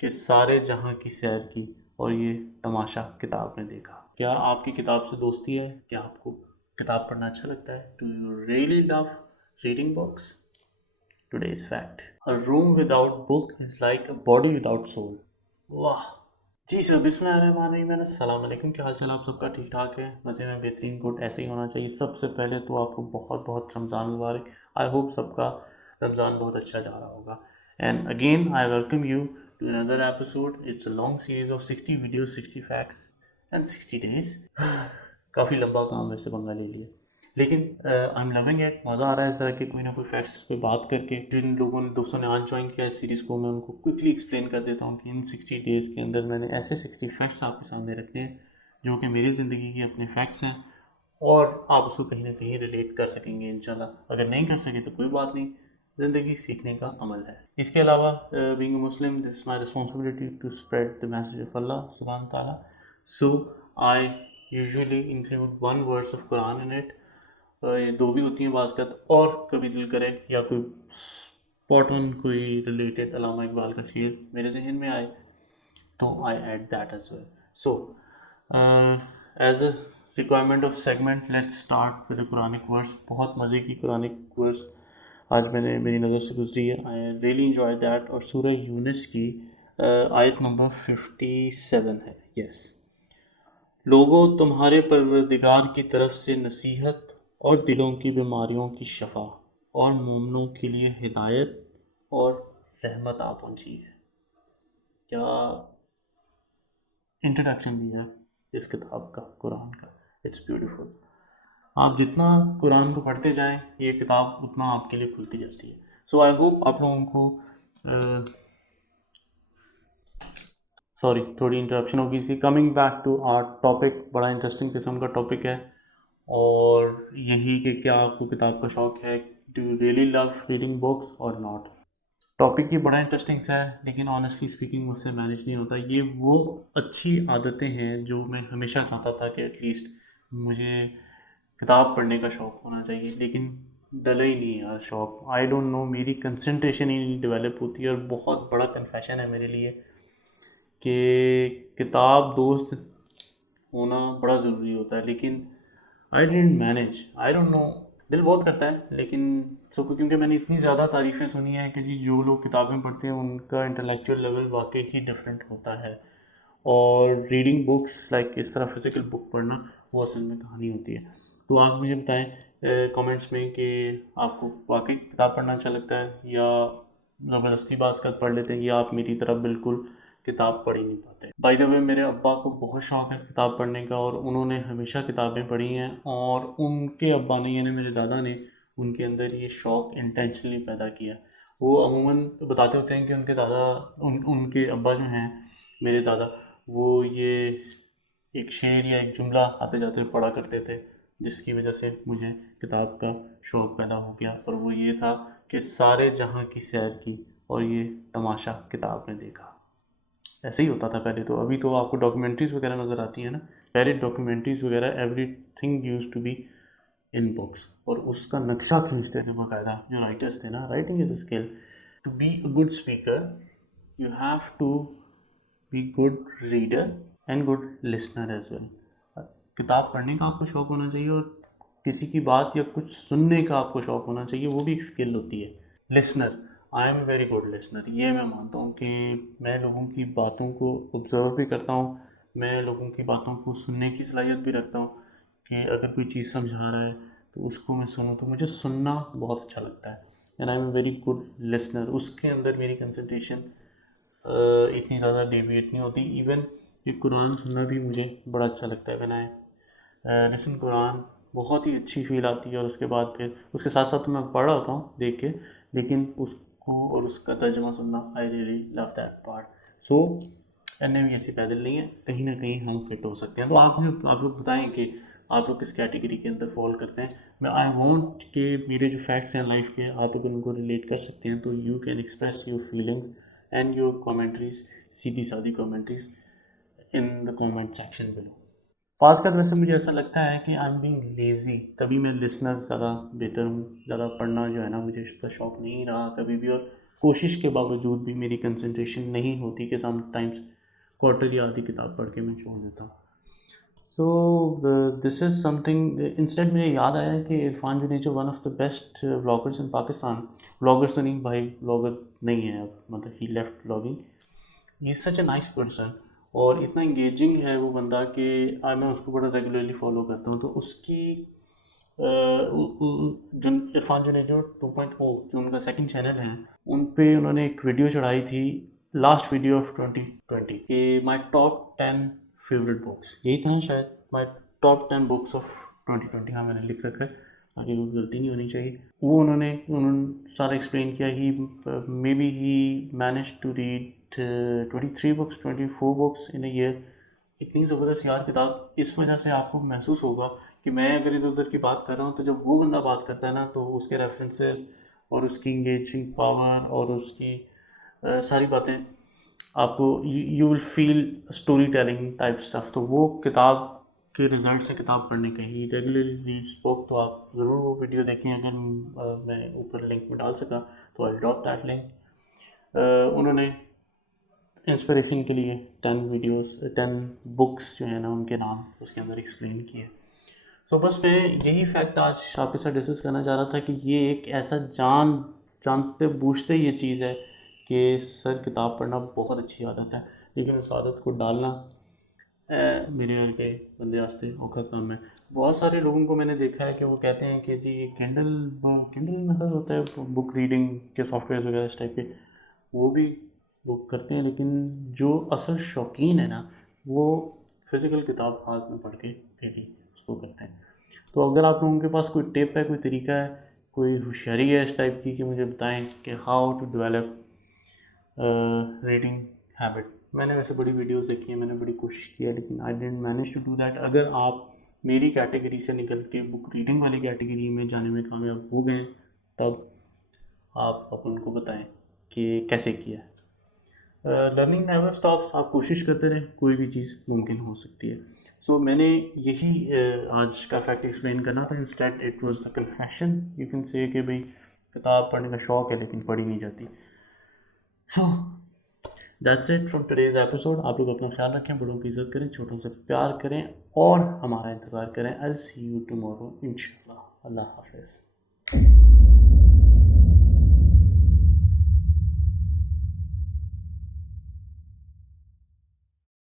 कि सारे जहां की सैर की और ये तमाशा किताब ने देखा। क्या आपकी किताब से दोस्ती है? क्या आपको किताब पढ़ना अच्छा लगता है? Do you really love reading books? Today's fact: a room without book is like a body without soul. वाह। जी सर, बिस्मिल्लाहिर्रहमानिर्रहीम, अस्सलाम वालेकुम। क्या हाल चाल आप सबका? ठीक ठाक है, मज़े में, बेहतरीन, गुड, ऐसे ही होना चाहिए। सबसे पहले तो आपको बहुत बहुत रमज़ान मुबारक। आई होप सबका रमज़ान बहुत अच्छा जा रहा होगा। And again I welcome you to another episode. It's a long series of 60 videos, 60 facts and 60 days. काफ़ी लंबा काम वैसे पंगा ले लिया, लेकिन आई एम लविंग इट। मज़ा आ रहा है इस तरह के कोई ना कोई फैक्ट्स पे बात करके। जिन दोस्तों ने आज ज्वाइन किया इस सीरीज़ को, मैं उनको क्विकली एक्सप्लेन कर देता हूँ कि इन 60 डेज़ के अंदर मैंने ऐसे 60 फैक्ट्स आपके सामने रखने हैं जो कि मेरी ज़िंदगी के अपने फैक्ट्स हैं, और आप उसको कहीं ना कहीं रिलेट कर सकेंगे इंशाल्लाह। अगर नहीं कर सके तो कोई बात नहीं, ज़िंदगी सीखने का अमल है। इसके अलावा being a Muslim, this my responsibility to spread the message of Allah सुब्हान ताला। So I usually include one verse of Quran in it. ये दो भी होती हैं बाज़त, और कभी दिल करे या कोई स्पॉट ऑन कोई रिलेटेड अल्लामा इकबाल का शेर मेरे जहन में आए तो I add that as well. So as a requirement of segment, let's start with Quranic verse. बहुत मज़े की कुरानिक वर्स आज मेरी नज़र से गुजरी है। I really enjoy that. और सूरह यूनुस की आयत नंबर 57 है। यस, लोगों, तुम्हारे परवरदिगार की तरफ से नसीहत और दिलों की बीमारियों की शफा और मोमनों के लिए हिदायत और रहमत आ पहुंची है। क्या इंट्रोडक्शन दिया है इस किताब का, कुरान का। It's beautiful. आप जितना कुरान को पढ़ते जाएं ये किताब उतना आपके लिए खुलती जाती है। सो आई होप आप लोगों को सॉरी, थोड़ी इंटरप्शन हो गई थी। Coming back to our topic, बड़ा इंटरेस्टिंग किस्म का टॉपिक है, और यही कि क्या आपको किताब का शौक़ है? Do you really love reading books और नॉट? टॉपिक ही बड़ा इंटरेस्टिंग सा है, लेकिन ऑनेस्टली स्पीकिंग मुझसे मैनेज नहीं होता। ये वो अच्छी आदतें हैं जो मैं हमेशा चाहता था कि एटलीस्ट मुझे किताब पढ़ने का शौक़ होना चाहिए, लेकिन डला ही नहीं यार शौक़। आई डोंट नो, मेरी कंसंट्रेशन ही नहीं डेवलप होती है। और बहुत बड़ा कन्फेशन है मेरे लिए कि किताब दोस्त होना बड़ा ज़रूरी होता है, लेकिन I didn't manage. I don't know, दिल बहुत करता है, लेकिन सबको, क्योंकि मैंने इतनी ज़्यादा तारीफ़ें सुनी हैं कि जी जो लोग किताबें पढ़ते हैं उनका इंटेलेक्चुअल लेवल वाकई ही डिफरेंट होता है। और रीडिंग बुक्स लाइक इस तरह फिज़िकल बुक पढ़ना, वो असल में कहानी होती है। तो आप मुझे बताएं कमेंट्स में कि आपको वाकई किताब पढ़ना अच्छा लगता है, या ज़बरदस्ती बाज़ पढ़ लेते हैं, या आप मेरी तरह बिल्कुल किताब पढ़ ही नहीं पाते। बाय द वे, मेरे अब्बा को बहुत शौक़ है किताब पढ़ने का, और उन्होंने हमेशा किताबें पढ़ी हैं। और उनके अब्बा ने, यानी मेरे दादा ने, उनके अंदर ये शौक़ इंटेंशनली पैदा किया। वो अमूमन बताते होते हैं कि उनके दादा, उनके अब्बा जो हैं, मेरे दादा, वो ये एक शेर या एक जुमला आते जाते पढ़ा करते थे, जिसकी वजह से मुझे किताब का शौक़ पैदा हो गया। और वो ये था कि सारे जहां की सैर की और ये तमाशा किताब ने देखा। ऐसे ही होता था पहले तो। अभी तो आपको डॉक्यूमेंट्रीज़ वगैरह नज़र आती हैं ना, पहले डॉक्यूमेंट्रीज़ वगैरह everything used to be in books, और उसका नक्शा खींचते थे बाकायदा जो राइटर्स थे ना। Writing is a skill. To be a good speaker you have to be good reader and good listener as well. किताब पढ़ने का आपको शौक़ होना चाहिए, और किसी की बात या कुछ सुनने का आपको शौक़ होना चाहिए, वो भी एक स्किल होती है। Listener, I am very good listener, ये मैं मानता हूँ कि मैं लोगों की बातों को ऑब्ज़र्व भी करता हूँ। मैं लोगों की बातों को सुनने की सलाहियत भी रखता हूँ, कि अगर कोई चीज़ समझा रहा है तो उसको मैं सुनूँ, तो मुझे सुनना बहुत अच्छा लगता है। And I am very good listener. उसके अंदर मेरी कंसंट्रेशन इतनी ज़्यादा डेविएट नहीं होती। इवन ये कुरान सुनना भी मुझे बड़ा अच्छा लगता है। मैंने लिसन कुरान, बहुत ही अच्छी फील आती है। और उसके बाद फिर उसके साथ साथ तो मैं पढ़ रहा होता हूँ देख के, लेकिन उसको और उसका तर्जमा सुनना, I really love that part. So एन भी ऐसी पैदल नहीं है, कहीं ना कहीं हम फिट हो सकते हैं। तो आप लोग बताएं कि आप लोग किस कैटेगरी के अंदर फॉल करते हैं। मैं आई वॉन्ट कि मेरे जो फैक्ट्स हैं लाइफ के, आप अगर उनको रिलेट कर सकते हैं तो you can express your feelings and your commentaries, सीधी सादी commentaries, in the comment section below. ख़ासकर वैसे मुझे ऐसा लगता है कि आई एम बीइंग लेज़ी, तभी मैं लिसनर ज़्यादा बेहतर हूँ। ज़्यादा पढ़ना जो है ना, मुझे इसका शौक़ नहीं रहा कभी भी। और कोशिश के बावजूद भी मेरी कंसंट्रेशन नहीं होती कि समटाइम्स क्वार्टरली आधी किताब पढ़ के मैं छोड़ देता हूँ। So this is something. Instant मुझे याद आया कि Irfan Junejo one of the best vloggers in Pakistan. Vloggers तो नहीं भाई, व्लॉगर नहीं है अब, मतलब he left vlogging. He is such a nice person और इतना इंगेजिंग है वो बंदा कि मैं उसको बड़ा रेगुलरली फॉलो करता हूँ। तो उसकी जो इरफान जुनेजो 2.0 जो उनका सेकंड चैनल है, उन पे उन्होंने एक वीडियो चढ़ाई थी, लास्ट वीडियो ऑफ 2020 के माई टॉप 10 फेवरेट बुक्स, यही था ना शायद, माई टॉप 10 बुक्स ऑफ 2020। हाँ मैंने लिख रखा है, आगे कोई गलती नहीं होनी चाहिए। वो उन्होंने सारा एक्सप्लेन किया। He may be he manage to read 23 books 24 books in a year. इतनी ज़बरदस्त यार किताब। इस वजह से आपको महसूस होगा कि मैं अगर इधर उधर की बात कर रहा हूँ तो जब वो बंदा बात करता है ना, तो उसके रेफरेंसेस और उसकी इंगेजिंग पावर और उसकी सारी बातें आपको, you will feel story telling type stuff. तो वो किताब के रिजल्ट से किताब पढ़ने के ही रेगुलरली रीड्स बुक। तो आप ज़रूर वो वीडियो देखें, अगर मैं ऊपर लिंक में डाल सका तो आई ड्रॉप दैट लिंक। उन्होंने इंस्पिरेशन के लिए 10 वीडियोस 10 बुक्स जो है ना उनके नाम उसके अंदर एक्सप्लेन किए। सो बस मैं यही फैक्ट आज आपके साथ डिस्कस करना चाह रहा था कि ये एक ऐसा जानते बूझते ये चीज़ है कि सर किताब पढ़ना बहुत अच्छी आदत है, लेकिन उस आदत को डालना मेरे घर के बंदे वास्ते औखा काम है। बहुत सारे लोगों को मैंने देखा है कि वो कहते हैं कि जी ये किंडल मेथड होता है बुक रीडिंग के सॉफ्टवेयर वगैरह इस टाइप के, वो भी बुक करते हैं, लेकिन जो असल शौकीन है ना वो फिज़िकल किताब हाथ में पढ़ के डेली उसको करते हैं। तो अगर आप लोगों के पास कोई टिप है, कोई तरीका है, कोई होशियारी है इस टाइप की कि मुझे बताएं कि how to develop reading habit. मैंने वैसे बड़ी वीडियोस देखी हैं, मैंने बड़ी कोशिश की है, लेकिन I didn't manage to do that. अगर आप मेरी कैटेगरी से निकल के बुक रीडिंग वाली कैटेगरी में जाने में कामयाब हो गए तब आप अपन को बताएं कि कैसे किया। Learning never stops. आप कोशिश करते रहें, कोई भी चीज़ मुमकिन हो सकती है। सो मैंने यही आज का फैक्ट एक्सप्लेन करना था। Instead it was a confession, you can say कि भाई किताब पढ़ने का शौक़ है लेकिन पढ़ी नहीं जाती। So that's it from today's episode. आप लोग अपना ख्याल रखें, बड़ों की इज्जत करें, छोटों से प्यार करें और हमारा इंतज़ार करें। I will see you tomorrow इंशाल्लाह। अल्लाह हाफ़िज़।